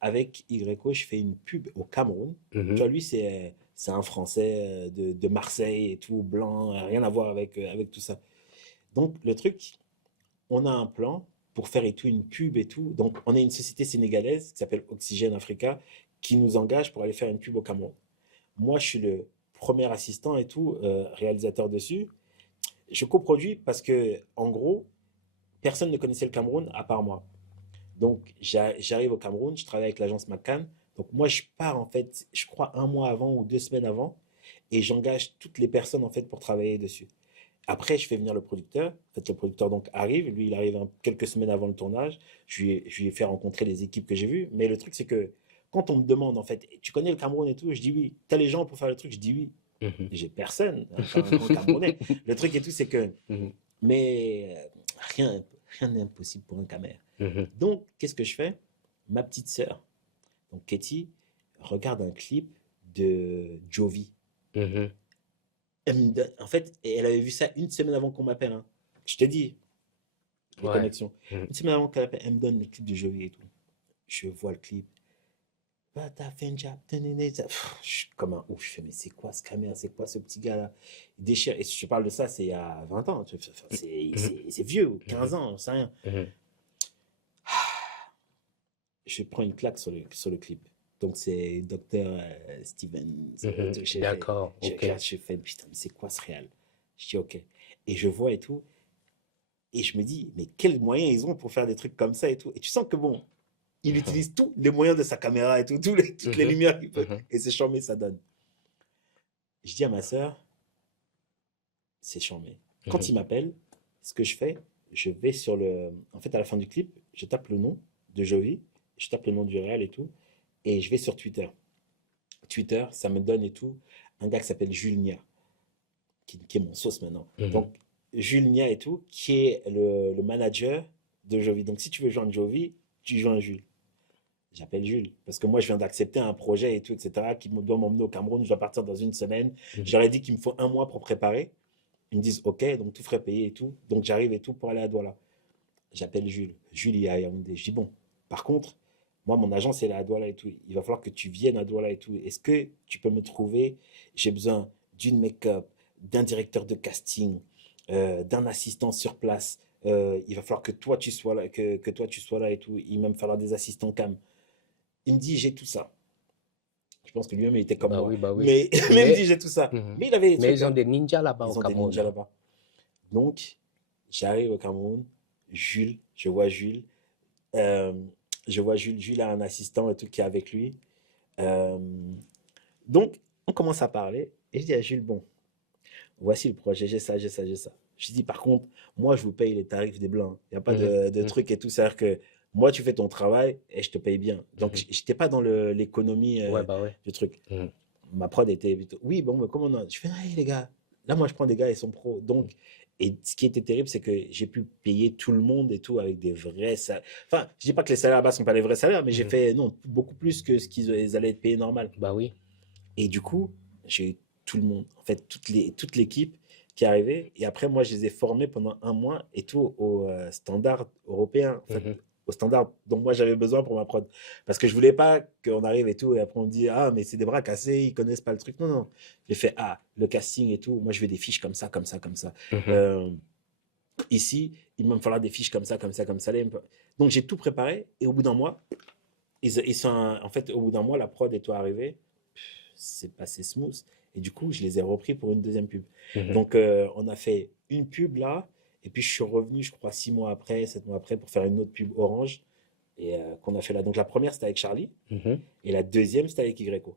avec YO, je fais une pub au Cameroun. Tu Mhm. vois, lui, c'est un Français de Marseille et tout, blanc, rien à voir avec tout ça. Donc, le truc, on a un plan pour faire et tout, une pub et tout. Donc, on est une société sénégalaise qui s'appelle Oxygène Africa qui nous engage pour aller faire une pub au Cameroun. Moi, je suis le premier assistant et tout, réalisateur dessus. Je coproduis parce que, en gros, personne ne connaissait le Cameroun à part moi. Donc, j'arrive au Cameroun, je travaille avec l'agence McCann. Donc, moi, je pars, en fait, je crois, un mois avant ou 2 semaines avant, et j'engage toutes les personnes, en fait, pour travailler dessus. Après, je fais venir le producteur. En fait, le producteur, donc, arrive. Lui, il arrive quelques semaines avant le tournage. Je lui ai fait rencontrer les équipes que j'ai vues. Mais le truc, c'est que quand on me demande, en fait, tu connais le Cameroun et tout, je dis oui. T'as les gens pour faire le truc, je dis oui. Mhm. J'ai personne en Camerounais. Le truc et tout, c'est que, Mhm. mais rien, rien n'est impossible pour un Camer. Mhm. Donc, qu'est-ce que je fais? Ma petite sœur, donc Katie, regarde un clip de Jovi. Mhm. En fait, elle avait vu ça une semaine avant qu'on m'appelle, hein. Je te dis, les Ouais. connexions. Mhm. Une semaine avant qu'elle m'appelle, elle me donne le clip de Jovi et tout. Je vois le clip. Bah, t'as fait un job. Je suis comme un ouf. Je fais, mais c'est quoi ce caméra? C'est quoi ce petit gars-là? Il déchire. Et si je parle de ça, c'est il y a 20 ans. Enfin, Mhm. c'est vieux, Mhm. 15 ans, c'est rien. Mhm. Je prends une claque sur le clip. Donc, c'est Docteur Stevens. Mhm. J'ai fait, D'accord, je ok. regarde, je fais, putain, mais c'est quoi ce réel? Je dis, ok. Et je vois et tout. Et je me dis, mais quels moyens ils ont pour faire des trucs comme ça et tout. Et tu sens que bon, il Mhm. utilise tous les moyens de sa caméra et tout, toutes les Mhm. lumières qu'il peut. Mhm. Et c'est charmé, ça donne. Je dis à ma sœur, c'est charmé. Quand Mhm. il m'appelle, ce que je fais, je vais sur le. En fait, à la fin du clip, je tape le nom de Jovi, je tape le nom du réel et tout, et je vais sur Twitter. Twitter, ça me donne et tout un gars qui s'appelle Jules Nia, qui est mon sauce maintenant. Mhm. Donc, Jules Nia et tout, qui est le manager de Jovi. Donc, si tu veux joindre Jovi, tu joins Jules. J'appelle Jules, parce que moi, je viens d'accepter un projet et tout, etc., qui me doit m'emmener au Cameroun. Je dois partir dans une semaine. Mhm. J'aurais dit qu'il me faut un mois pour préparer. Ils me disent OK, donc tout frais payé et tout. Donc j'arrive et tout pour aller à Douala. J'appelle Jules. Jules, il est à Yaoundé. Je dis bon, par contre, moi, mon agence, elle est à Douala et tout. Il va falloir que tu viennes à Douala et tout. Est-ce que tu peux me trouver? J'ai besoin d'une make-up, d'un directeur de casting, d'un assistant sur place. Il va falloir que toi, tu sois là, que toi, tu sois là et tout. Il va me falloir des assistants cam. Il me dit, j'ai tout ça. Je pense que lui-même, il était comme Bah moi. oui, bah oui. Mais, mais il me dit, Mais, j'ai tout ça. mhm. Mais il avait des Mais trucs, ils ont hein. des ninjas là-bas au Ils ont des Cameroun, ninjas hein. là-bas. Donc, j'arrive au Cameroun, Jules, je vois Jules. euh, je vois Jules, Jules a un assistant et tout qui est avec lui. Euh, donc, on commence à parler et je dis à Jules, bon, voici le projet, j'ai ça, j'ai ça, j'ai ça. Je dis, par contre, moi, je vous paye les tarifs des blancs. Il n'y a pas Mhm. de Mhm. truc et tout. C'est-à-dire que moi, tu fais ton travail et je te paye bien. Donc, Mhm. j'étais pas dans l'économie Ouais, bah ouais. du truc. Mhm. Ma prod était plutôt, oui, bon, mais comment on a. Je fais, hey, les gars, là, moi, je prends des gars, ils sont pros. Donc, et ce qui était terrible, c'est que j'ai pu payer tout le monde et tout avec des vrais salaires. Enfin, je dis pas que les salaires là-bas sont pas les vrais salaires, mais j'ai Mhm. fait, non, beaucoup plus que ce qu'ils ils allaient être payés normal. Bah oui. Et du coup, j'ai eu tout le monde, en fait, toute l'équipe qui est arrivée. Et après, moi, je les ai formés pendant un mois et tout au standard européen, en fait, Mhm. au standard dont moi j'avais besoin pour ma prod. Parce que je voulais pas qu'on arrive et tout, et après on me dit, ah, mais c'est des bras cassés, ils connaissent pas le truc. Non, non. J'ai fait, ah, le casting et tout, moi je veux des fiches comme ça, comme ça, comme ça. Mhm. Euh, ici, il va me falloir des fiches comme ça, comme ça, comme ça. Donc j'ai tout préparé, et au bout d'un mois, ils sont, en fait, au bout d'un mois, la prod est tout arrivée, c'est passé smooth. Et du coup, je les ai repris pour une deuxième pub. Mhm. Donc, on a fait une pub là, et puis je suis revenu, je crois, 6 mois après, 7 mois après, pour faire une autre pub Orange, et qu'on a fait là. Donc, la première, c'était avec Charlie, Mhm. et la deuxième, c'était avec YO.